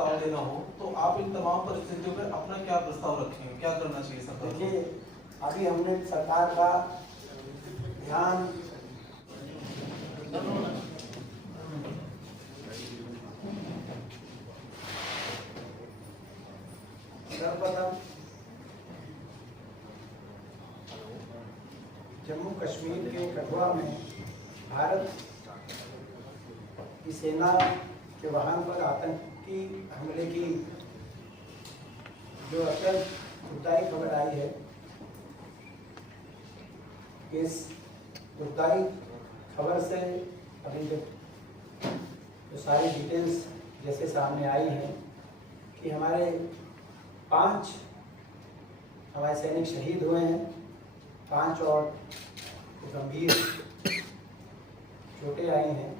प्रस्ताव देना हो तो आप इन तमाम परिस्थितियों पर अपना क्या प्रस्ताव रखेंगे, क्या करना चाहिए सरकार? देखिए, अभी हमने सरकार का ध्यान सर्वप्रथम जम्मू कश्मीर के कठुआ में भारत की सेना के वाहन पर आतंकी हमले की जो अत्यंत दुखदायी खबर आई है, इस दुखदायी खबर से अभी जो सारी डिटेल्स जैसे सामने आई हैं कि हमारे 5 हमारे सैनिक शहीद हुए हैं, 5 और गंभीर चोटें आई हैं।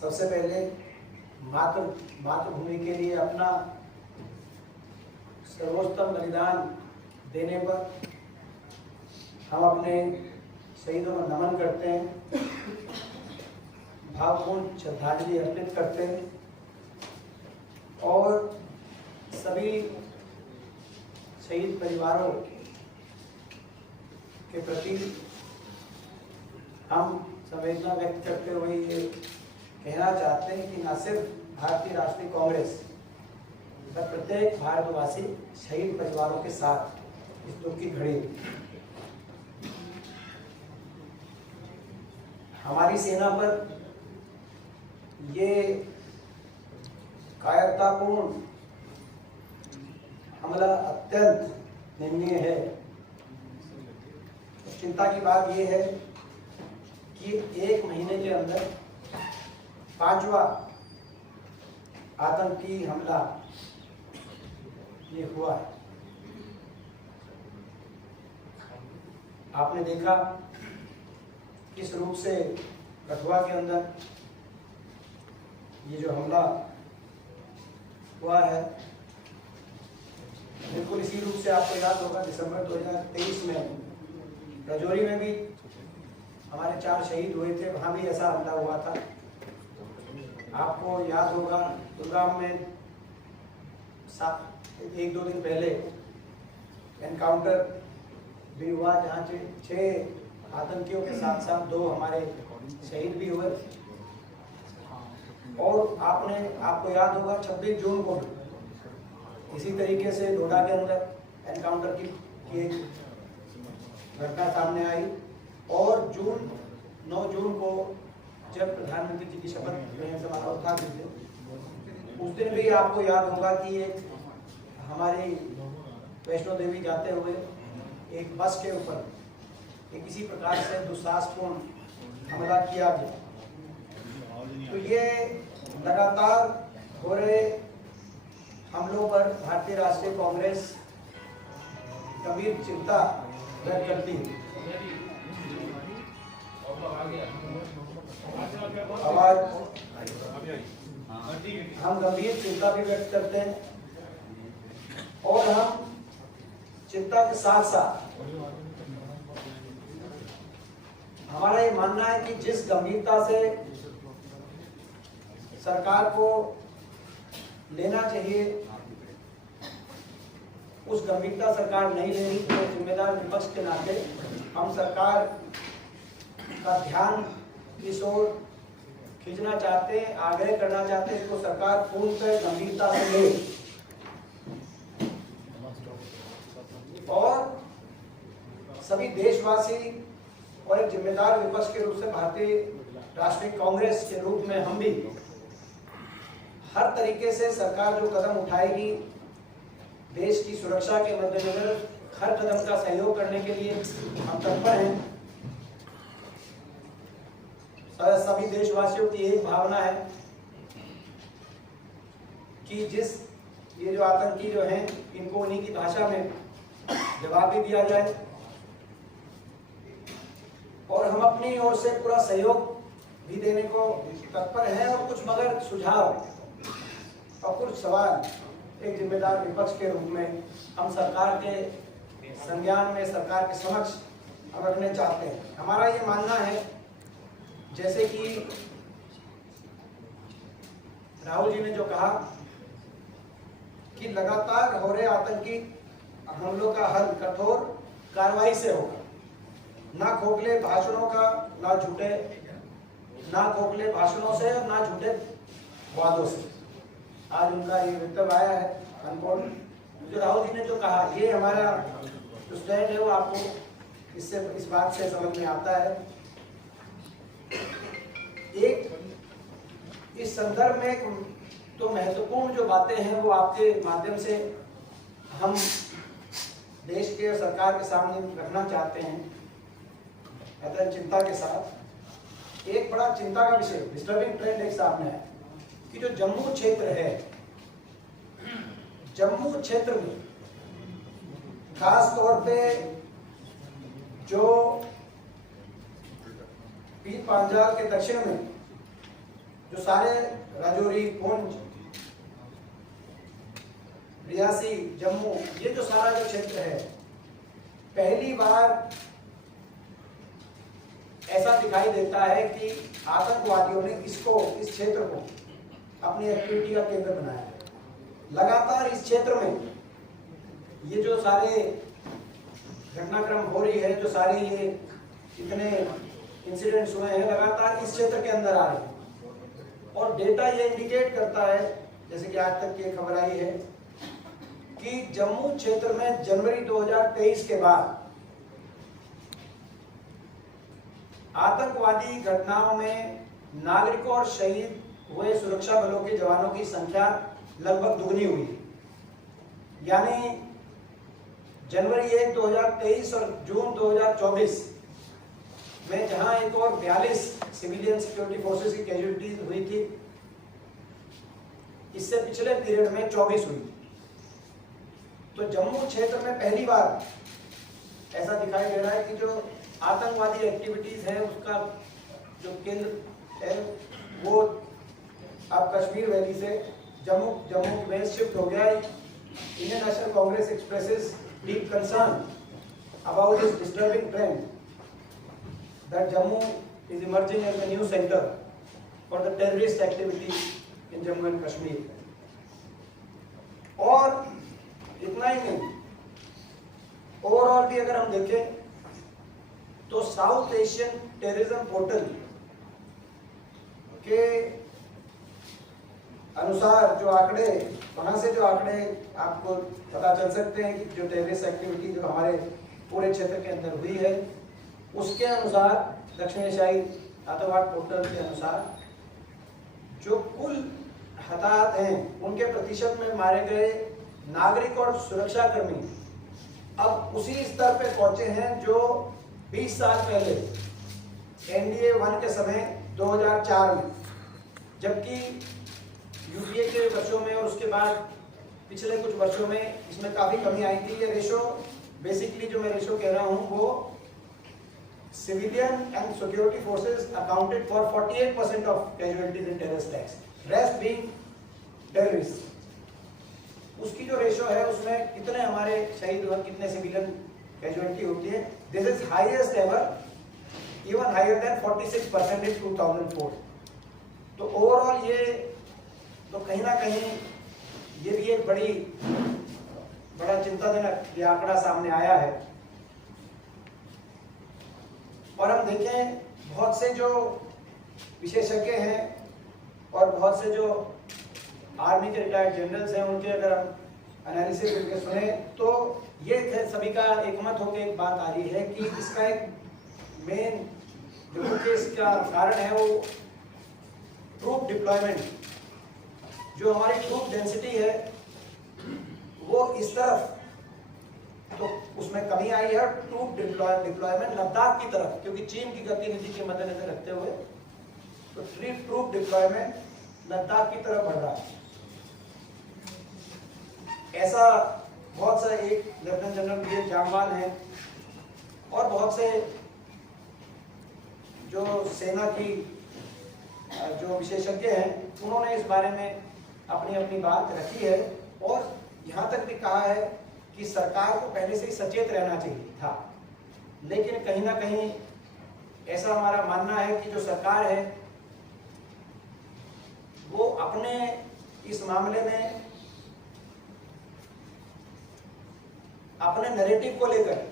सबसे पहले मातृभूमि के लिए अपना सर्वोत्तम बलिदान देने पर हम अपने शहीदों को नमन करते हैं, भावपूर्ण श्रद्धांजलि अर्पित करते हैं और सभी शहीद परिवारों के प्रति हम संवेदना व्यक्त करते हुए ये कहना चाहते हैं कि न सिर्फ भारतीय राष्ट्रीय कांग्रेस पर प्रत्येक भारतवासी शहीद परिवारों के साथ इस दुख की घड़ी हमारी सेना पर ये कायरतापूर्ण हमला अत्यंत निंदनीय है। चिंता की बात यह है कि 1 महीने के अंदर 5वां आतंकी हमला ये हुआ है। आपने देखा किस रूप से कठुआ के अंदर ये जो हमला हुआ है, बिल्कुल इसी रूप से आपको याद होगा दिसंबर 2023 में राजौरी में भी हमारे 4 शहीद हुए थे, वहाँ भी ऐसा हमला हुआ था। आपको याद होगा गुरुग्राम में 1-2 दिन पहले एनकाउंटर भी हुआ, जहाँ 6 आतंकियों के साथ साथ 2 हमारे शहीद भी हुए। और आपको याद होगा 26 जून को इसी तरीके से डोडा के अंदर एनकाउंटर की एक घटना सामने आई। और 9 जून को जब प्रधानमंत्री जी की शपथ ग्रहण समारोह था, उस दिन भी आपको याद होगा कि एक हमारी वैष्णो देवी जाते हुए एक बस के ऊपर एक इसी प्रकार से दुस्साहसपूर्ण हमला किया गया। तो ये लगातार हो रहे हमलों पर भारतीय राष्ट्रीय कांग्रेस गंभीर चिंता व्यक्त करती है। हम गंभीर चिंता भी व्यक्त करते हैं और हम चिंता के साथ साथ हमारा ये मानना है कि जिस गंभीरता से सरकार को लेना चाहिए उस गंभीरता सरकार नहीं ले रही, तो जिम्मेदार विपक्ष के नाते हम सरकार का ध्यान इस ओर खींचना चाहते हैं, आग्रह करना चाहते हैं इसको सरकार पूर्णतः गंभीरता से ले और सभी देशवासी और एक जिम्मेदार विपक्ष के रूप से भारतीय राष्ट्रीय कांग्रेस के रूप में हम भी हर तरीके से सरकार जो कदम उठाएगी देश की सुरक्षा के मद्देनजर हर कदम का सहयोग करने के लिए हम तत्पर हैं। सभी देशवासियों की एक भावना है कि ये जो आतंकी जो हैं इनको उन्हीं की भाषा में जवाब भी दिया जाए और हम अपनी ओर से पूरा सहयोग भी देने को तत्पर हैं। और कुछ मगर सुझाव और कुछ सवाल एक जिम्मेदार विपक्ष के रूप में हम सरकार के संज्ञान में सरकार के समक्ष हम रखने चाहते हैं। हमारा ये मानना है जैसे कि राहुल जी ने जो कहा कि लगातार हो रहे आतंकी हमलों का हल कठोर कार्रवाई से होगा, ना खोखले भाषणों का, ना खोखले भाषणों से और ना झूठे वादों से। आज उनका ये वक्तव्य आया है अनकोट। जो राहुल जी ने जो कहा, ये हमारा जो स्टैंड है वो आपको इससे इस बात से समझ में आता है। एक इस संदर्भ में तो महत्वपूर्ण जो बातें हैं वो आपके माध्यम से हम देश के और सरकार के सामने रखना चाहते हैं, अत्यंत चिंता के साथ। एक बड़ा चिंता का विषय, डिस्टर्बिंग ट्रेंड एक सामने है कि जो जम्मू क्षेत्र है, जम्मू क्षेत्र में खास तौर पे जो पीर पांजाल के दक्षिण में जो सारे राजौरी, पुंछ, रियासी, जम्मू, ये जो सारा जो क्षेत्र है, पहली बार ऐसा दिखाई देता है कि आतंकवादियों ने इस क्षेत्र को अपनी एक्टिविटी का केंद्र बनाया है। लगातार इस क्षेत्र में ये जो सारे घटनाक्रम हो रही है, जो सारे ये इतने इंसिडेंट्स हुए हैं, लगातार इस क्षेत्र के अंदर आ रहे हैं। और डेटा ये इंडिकेट करता है, जैसे कि आज तक की खबर आई है, कि जम्मू क्षेत्र में जनवरी 2023 के बाद आतंकवादी घटनाओं में नागरिकों और शहीद हुए सुरक्षा बलों के जवानों की संख्या लगभग दुगनी हुई है। यानी जनवरी 1, 2023 और जून 2024 में जहां एक और 42 सिविलियन सिक्योरिटी फोर्सेस की कैजुअलिटीज हुई थी, इससे पिछले पीरियड में 24 हुई। तो जम्मू क्षेत्र में पहली बार ऐसा दिखाई दे रहा है कि जो आतंकवादी एक्टिविटीज है उसका जो केंद्र है वो अब कश्मीर वैली से जम्मू में शिफ्ट हो गया। Indian National Congress expresses deep concern about this disturbing trend that Jammu is emerging as a new center for the terrorist activity in Jammu and Kashmir. और इतना ही नहीं, ओवरऑल भी अगर हम देखें तो साउथ एशियन टेररिज्म पोर्टल के अनुसार जो आंकड़े, वहां से जो आंकड़े आपको पता चल सकते हैं कि जो टेररिस्ट एक्टिविटी जो हमारे पूरे क्षेत्र के अंदर हुई है, उसके अनुसार दक्षिण एशियाई आतंकवाद पोर्टल के अनुसार जो कुल हताहत हैं उनके प्रतिशत में मारे गए नागरिक और सुरक्षाकर्मी अब उसी स्तर पे पहुंचे हैं जो 20 साल पहले NDA 1 के समय 2004 में, जबकि UPA के वर्षों में और उसके बाद पिछले कुछ वर्षों में इसमें काफी कमी आई थी। ये रेशो, बेसिकली जो मैं रेशो कह रहा हूँ वो civilian and security forces accounted for 48% of casualties in terrorist attacks, rest being terrorists. उसकी जो रेशो है उसमें कितने हमारे शहीद हुए, कितने सिविलियन कैजुअलिटी होती है, this is highest ever, even higher than 46% in 2004। तो ओवरऑल ये तो कहीं ना कहीं ये भी एक बड़ा चिंताजनक ये आंकड़ा सामने आया है। और हम देखें बहुत से जो विशेषज्ञ हैं और बहुत से जो आर्मी के रिटायर्ड जनरल्स हैं, उनके अगर हम एनालिसिस करके सुने तो ये सभी का एकमत होकर एक बात आ रही है कि इसका एक मेन जो मुख्य इसका कारण है वो ट्रूप डिप्लॉयमेंट। जो हमारी ट्रूप डेंसिटी है वो इस तरफ तो उसमें कमी आई है, ट्रूप डिप्लॉयमेंट लद्दाख की तरफ, क्योंकि चीन की गतिविधि के मद्देनजर रखते हुए तो ट्रूप डिप्लॉयमेंट लद्दाख की तरफ बढ़ रहा है। ऐसा बहुत सा, एक लेफ्टिनेंट जनरल BS जामवाल हैं और बहुत से जो सेना की जो विशेषज्ञ हैं उन्होंने इस बारे में अपनी अपनी बात रखी है और यहाँ तक भी कहा है कि सरकार को पहले से ही सचेत रहना चाहिए था। लेकिन कहीं ना कहीं ऐसा हमारा मानना है कि जो सरकार है वो अपने इस मामले में अपने नैरेटिव को लेकर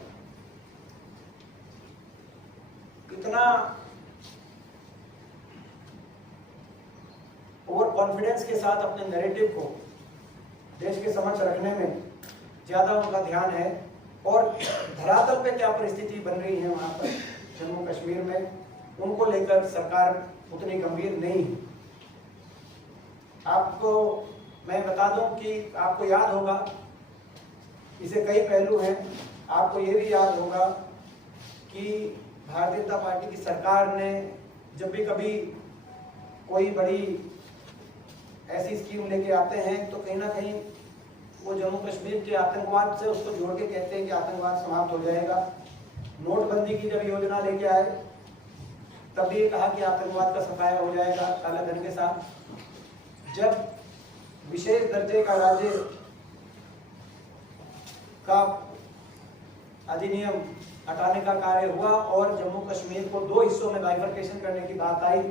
इतना ओवर कॉन्फिडेंस के साथ अपने नैरेटिव को देश के समक्ष रखने में ज्यादा उनका ध्यान है, और धरातल पे क्या परिस्थिति बन रही है वहां पर जम्मू कश्मीर में, उनको लेकर सरकार उतनी गंभीर नहीं है। आपको मैं बता दूं कि आपको याद होगा, इसे कई पहलू हैं। आपको ये भी याद होगा कि भारतीय जनता पार्टी की सरकार ने जब भी कभी कोई बड़ी ऐसी स्कीम लेके आते हैं तो कहीं ना कहीं वो जम्मू कश्मीर के आतंकवाद से उसको जोड़ के कहते हैं कि आतंकवाद समाप्त हो जाएगा। नोटबंदी की जब योजना लेके आए तब भी ये कहा कि आतंकवाद का सफाया हो जाएगा काला धन के साथ। जब विशेष दर्जे का राज्य का अधिनियम हटाने का कार्य हुआ और जम्मू कश्मीर को 2 हिस्सों में बाइफर्केशन करने की बात आई,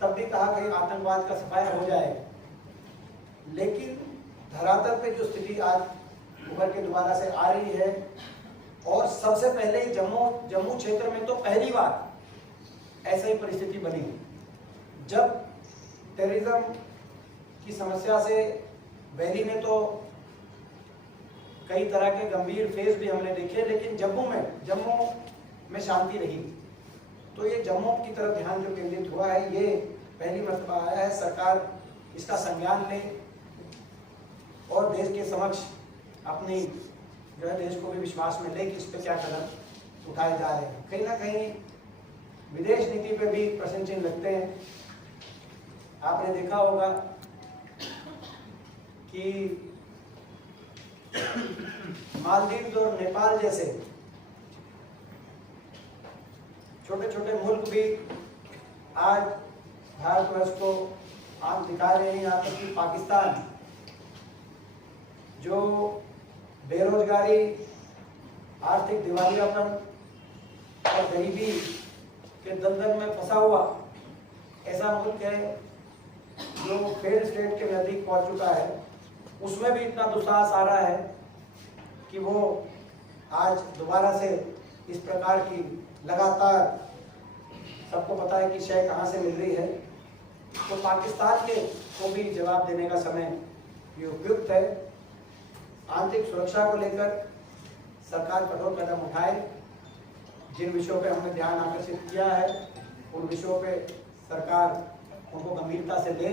तब भी कहा कि आतंकवाद का सफाया हो जाएगा। लेकिन धरातल पे जो स्थिति आज उभर के दोबारा से आ रही है, और सबसे पहले जम्मू क्षेत्र में तो पहली बार ऐसा ही परिस्थिति बनी जब टेररिज्म की समस्या से वैली में तो कई तरह के गंभीर फेज भी हमने देखे, लेकिन जम्मू में शांति रही। तो ये जम्मू की तरफ ध्यान जो केंद्रित हुआ है, ये पहली मर्तबा आया है। सरकार इसका संज्ञान ले और देश के समक्ष अपनी जो है देश को भी विश्वास में ले कि इस पर क्या कदम उठाए जा रहे हैं। कहीं ना कहीं विदेश नीति पे भी प्रश्न चिन्ह लगते हैं। आपने देखा होगा कि मालदीव और नेपाल जैसे छोटे छोटे मुल्क भी आज भारतवर्ष को आंख दिखा रहे हैं। यहाँ तक कि पाकिस्तान जो बेरोजगारी, आर्थिक दिवालियापन और गरीबी के दलदल में फंसा हुआ ऐसा मुल्क है जो फेल्ड स्टेट के नजदीक पहुंच चुका है, उसमें भी इतना दुस्साहस आ रहा है कि वो आज दोबारा से इस प्रकार की लगातार, सबको पता है कि शय कहाँ से मिल रही है, तो पाकिस्तान के को भी जवाब देने का समय ये उपयुक्त है। आंतरिक सुरक्षा को लेकर सरकार कठोर कदम उठाए। जिन विषयों पे हमने ध्यान आकर्षित किया है उन विषयों पे सरकार उनको गंभीरता से ले।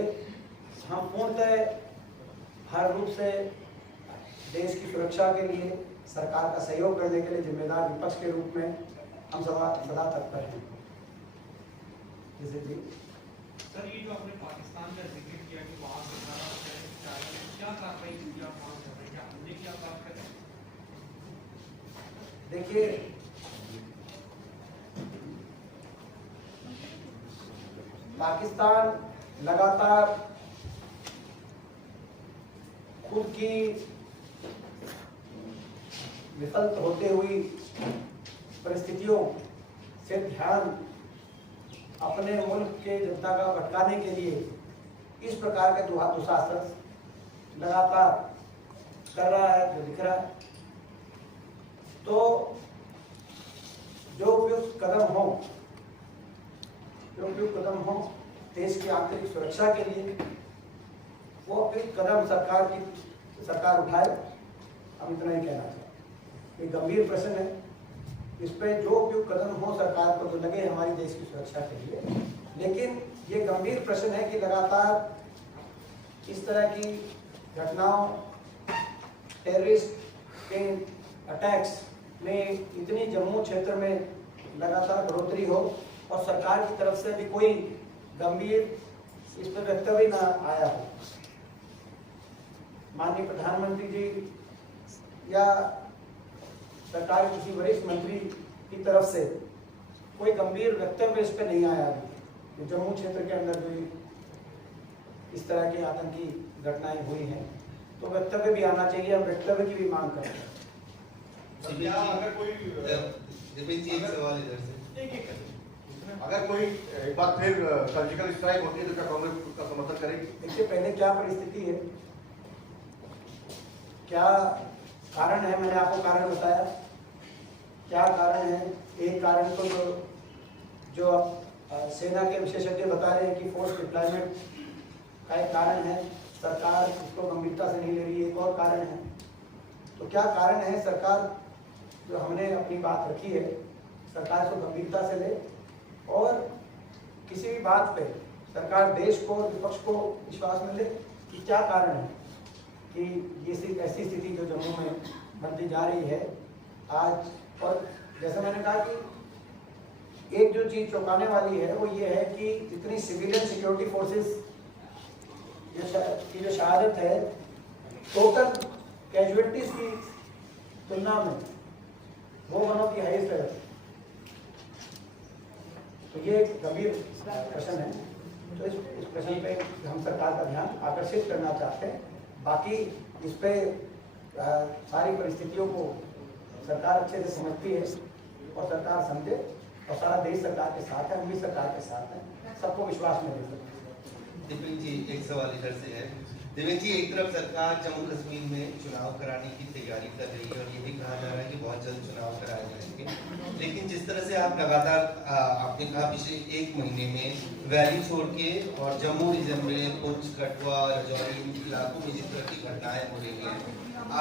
हम पूर्णतः हर रूप से देश की सुरक्षा के लिए सरकार का सहयोग करने के लिए जिम्मेदार विपक्ष के रूप में हम सदा तत्पर हैं। जैसे जी सर, ये जो आपने पाकिस्तान का जिक्र किया कि वहाँ क्या कार्रवाई की आप मांग कर रहे हैं, क्या हमने क्या बात कर रहे हैं? देखिए, पाकिस्तान लगातार खुद की विफल होते हुई परिस्थितियों से ध्यान अपने मुल्क के जनता का भटकाने के लिए इस प्रकार के दुस्साहस लगातार कर रहा है, जो दिख रहा है। तो जो उपयुक्त कदम हो देश की आंतरिक सुरक्षा के लिए, वो उपयुक्त कदम सरकार उठाए। हम इतना ही कहना चाहते। ये गंभीर प्रश्न है, इस पे जो उपयुक्त कदम हो सरकार को जो लगे हमारी देश की सुरक्षा के लिए। लेकिन ये गंभीर प्रश्न है कि लगातार इस तरह की घटनाओं, टेररिस्ट के अटैक्स में इतनी जम्मू क्षेत्र में लगातार बढ़ोतरी हो और सरकार की तरफ से भी कोई गंभीर इस पर वक्तव्य ना आया हो। माननीय प्रधानमंत्री जी या सरकार के किसी वरिष्ठ मंत्री की तरफ से कोई गंभीर वक्तव्य इस पर नहीं आया कि जम्मू क्षेत्र के अंदर जो इस तरह की आतंकी घटनाएं हुई हैं, तो वक्तव्य भी आना चाहिए। हम वक्तव्य की भी मांग करते हैं। क्या अगर कोई एक सवाल इधर से एक अगर कोई एक बार फिर सर्जिकल स्ट्राइक होती है तो क्या कांग्रेस उसका समर्थन करेगी? देखिए, पहले क्या परिस्थिति है, क्या कारण है, मैंने आपको कारण बताया क्या कारण है। एक कारण तो जो सेना के विशेषज्ञ बता रहे हैं कि फोर्स डिप्लॉयमेंट का एक कारण है, सरकार इसको गंभीरता से नहीं ले रही है। एक और कारण है, तो क्या कारण है? सरकार जो हमने अपनी बात रखी है, सरकार इसको गंभीरता से ले और किसी भी बात पे सरकार देश को और विपक्ष को विश्वास में ले कि क्या कारण है कि ये ऐसी स्थिति जो जम्मू में बनती जा रही है आज। और जैसे मैंने कहा कि एक जो चीज चौंकाने वाली है वो ये है कि जितनी सिविलियन सिक्योरिटी फोर्सेस की जो शहादत है, टोटल कैजुअलिटीज की तुलना में वो वन ऑफ दी हाईएस्ट है। तो ये एक गंभीर प्रश्न है, तो इस प्रश्न पे हम सरकार का ध्यान आकर्षित करना चाहते हैं। बाकी इस पे सारी परिस्थितियों को सरकार अच्छे से समझती है और सरकार समझे और सारा देश सरकार के साथ है, हम भी सरकार के साथ हैं, सबको विश्वास में ले सकते हैं। दिपेन जी, एक सवाल इधर से है। दिपेन जी, एक तरफ सरकार जम्मू कश्मीर में चुनाव कराने की तैयारी कर रही है और ये भी कहा जा रहा है कि बहुत जल्द चुनाव कराए जाएंगे, लेकिन जिस तरह से आप लगातार आपने कहा पिछले एक महीने में वैली छोड़ के और जम्मू रीजन में पुंछ, कठुआ, राजौरी इन इलाकों में जिस तरह की घटनाएं हो रही हैं,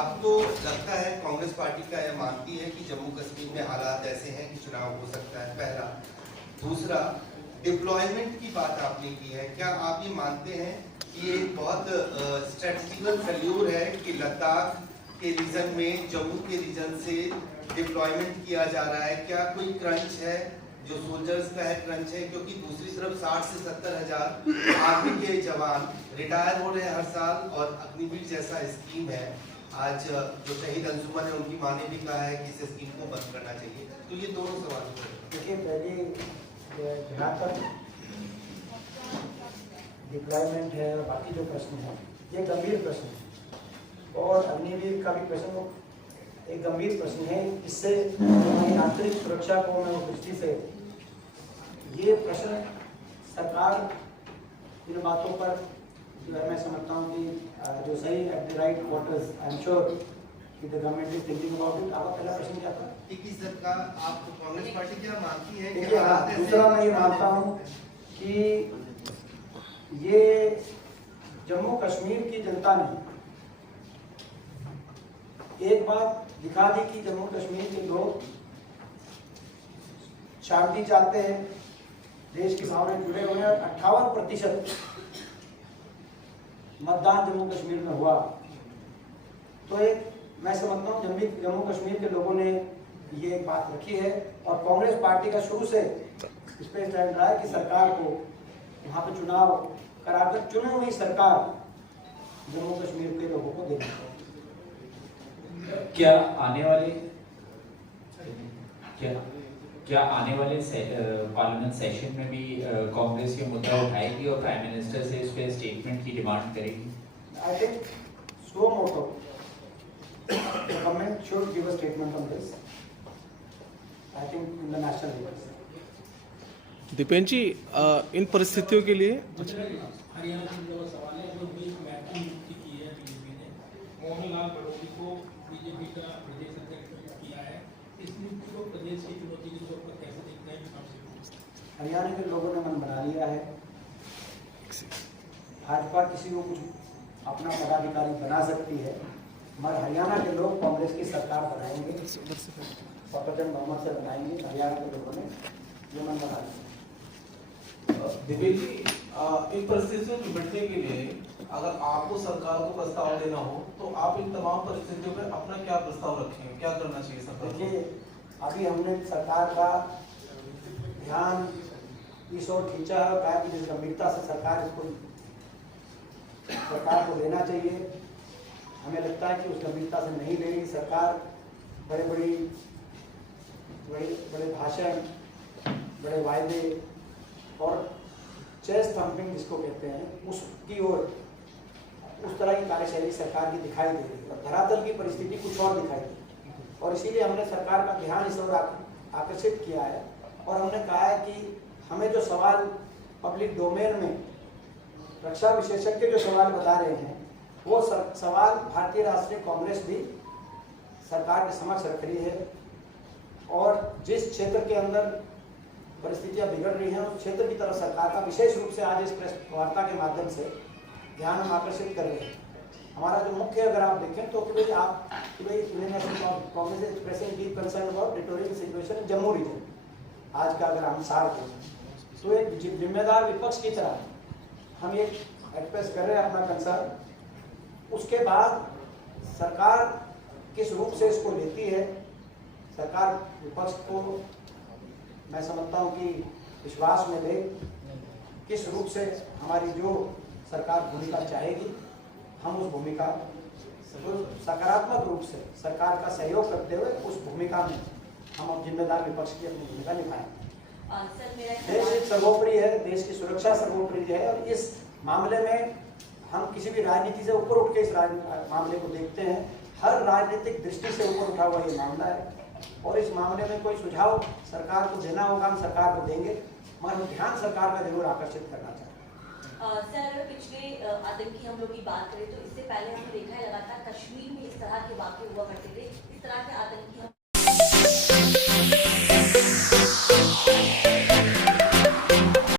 आपको लगता है कांग्रेस पार्टी का यह मानती है कि जम्मू कश्मीर में हालात ऐसे हैं कि चुनाव हो सकता है? पहला। दूसरा, डिप्लॉयमेंट की बात आपने की है, क्या आप ये मानते हैं कि ये बहुत स्ट्रेटेजिकल फेल्यूर है कि लद्दाख के रीजन में जम्मू के रीजन से डिप्लॉयमेंट किया जा रहा है? क्या कोई क्रंच है जो सोल्जर्स का है, क्रंच है? क्योंकि दूसरी तरफ 60 से 70 हजार आर्मी के जवान रिटायर हो रहे हैं हर साल और अग्निवीर जैसा स्कीम है। आज जो शहीद अंजुमन है उनकी मां ने भी कहा है कि इस स्कीम को बंद करना चाहिए। तो ये दोनों सवाल हैं। देखिए, पहले जहाँ तक डिप्लॉयमेंट है और बाकी जो प्रश्न है, ये गंभीर प्रश्न है और अग्निवीर का भी प्रश्न एक गंभीर प्रश्न है। इससे हमारी आंतरिक सुरक्षा को मैं दृष्टि से ये प्रश्न सरकार इन बातों पर जो है मैं समझता हूँ कि जो सही at the right quarters, I am sure कि the government is thinking about it. आपका पहला प्रश्न क्या था? कि सरकार, आप कांग्रेस पार्टी क्या मानती है? देखिए, दूसरा मैं ये मानता हूँ कि ये जम्मू कश्मीर की जनता ने एक बात दिखा दी कि जम्मू कश्मीर के लोग शांति चाहते हैं, देश की भावनाएं जुड़े हुए हैं। 58% मतदान जम्मू कश्मीर में हुआ, तो एक मैं समझता हूँ जम्मू कश्मीर के लोगों ने ये एक बात रखी है और कांग्रेस पार्टी का शुरू से इस पर स्टैंड रहा है कि सरकार को वहाँ पे चुनाव कराकर चुनी हुई सरकार जम्मू कश्मीर के लोगों को देनी चाहिए। क्या आने वाले पार्लियामेंट सेशन में भी कांग्रेस ये मुद्दा उठाएगी और प्राइम मिनिस्टर से इस पे स्टेटमेंट की डिमांड करेगी? I think so Modi government should give a statement on this, I think in the national level. Dipen ji, इन परिस्थितियों के लिए हरियाणा का जो सवाल है, जो भी मैपिंग नियुक्ति की है बीजेपी ने, मोहनलाल बड़ौदी को बीजेपी का प्रदेश अध्यक्ष किया है, इस नियुक्ति को प्रदेश की चुनौती के तौर पर कैसे देखते हैं? हरियाणा के लोगों ने मन बना लिया है, भाजपा किसी को कुछ अपना पदाधिकारी बना सकती है, मगर हरियाणा के लोग कांग्रेस की सरकार बनाएंगे और प्रचंड बहुमत से बनाएंगे। हरियाणा के लोगों ने ये मन बना लिया। दिपेन जी, इन परिस्थितियों से निपटने के लिए अगर आपको सरकार को प्रस्ताव देना हो तो आप इन तमाम परिस्थितियों में अपना क्या प्रस्ताव रखेंगे? क्या करना चाहिए सरकार को? देखिए, अभी हमने सरकार का ध्यान इस ओर खींचा है और कहा कि जिस गंभीरता से सरकार को लेना चाहिए, हमें लगता है कि उस गंभीरता से नहीं लेगी सरकार। बड़े भाषण, बड़े वायदे और चेस्ट थम्पिंग जिसको कहते हैं, उसकी ओर उस तरह की कार्यशैली सरकार की दिखाई दे रही है और धरातल की परिस्थिति कुछ और दिखाई दे रही है और इसीलिए हमने सरकार का ध्यान इस ओर आकर्षित किया है और हमने कहा है कि हमें जो सवाल पब्लिक डोमेन में रक्षा विशेषज्ञ जो सवाल बता रहे हैं, वो सवाल भारतीय राष्ट्रीय कांग्रेस भी सरकार के समक्ष रख रही है। और जिस क्षेत्र के अंदर परिस्थितियां बिगड़ रही हैं, उस क्षेत्र की तरफ सरकार का विशेष रूप से आज इस प्रेस वार्ता के माध्यम से ध्यान हम आकर्षित कर रहे हैं। हमारा जो मुख्य, अगर आप देखें तो कि भाई Indian National Congress expressing deep concern about डिटोरियल सिचुएशन इन जम्मू रीजन, आज का अगर हम सार दें तो एक जिम्मेदार विपक्ष की तरह हम ये एक्सप्रेस कर रहे हैं अपना कंसर्न। उसके बाद सरकार किस रूप से इसको लेती है, सरकार विपक्ष को मैं समझता हूँ कि विश्वास में ले, किस रूप से हमारी जो सरकार भूमिका चाहेगी, हम उस भूमिका तो सकारात्मक रूप से सरकार का सहयोग करते हुए उस भूमिका में हम जिम्मेदार विपक्ष की अपनी भूमिका निभाएंगे। देश एक सर्वोपरि है, देश की सुरक्षा सर्वोपरि है, और इस मामले में हम किसी भी राजनीति से ऊपर उठ के इस मामले को देखते हैं। हर राजनीतिक दृष्टि से ऊपर उठा हुआ ये मामला है, और इस मामले में कोई सुझाव सरकार को देना होगा, हम सरकार को देंगे, मगर हम ध्यान सरकार का जरूर आकर्षित करना चाहते हैं। सर, अगर पिछले आतंकी हमलों की बात करें तो इससे पहले हमने देखा है लगातार कश्मीर में इस तरह के वाक़े हुआ करते थे।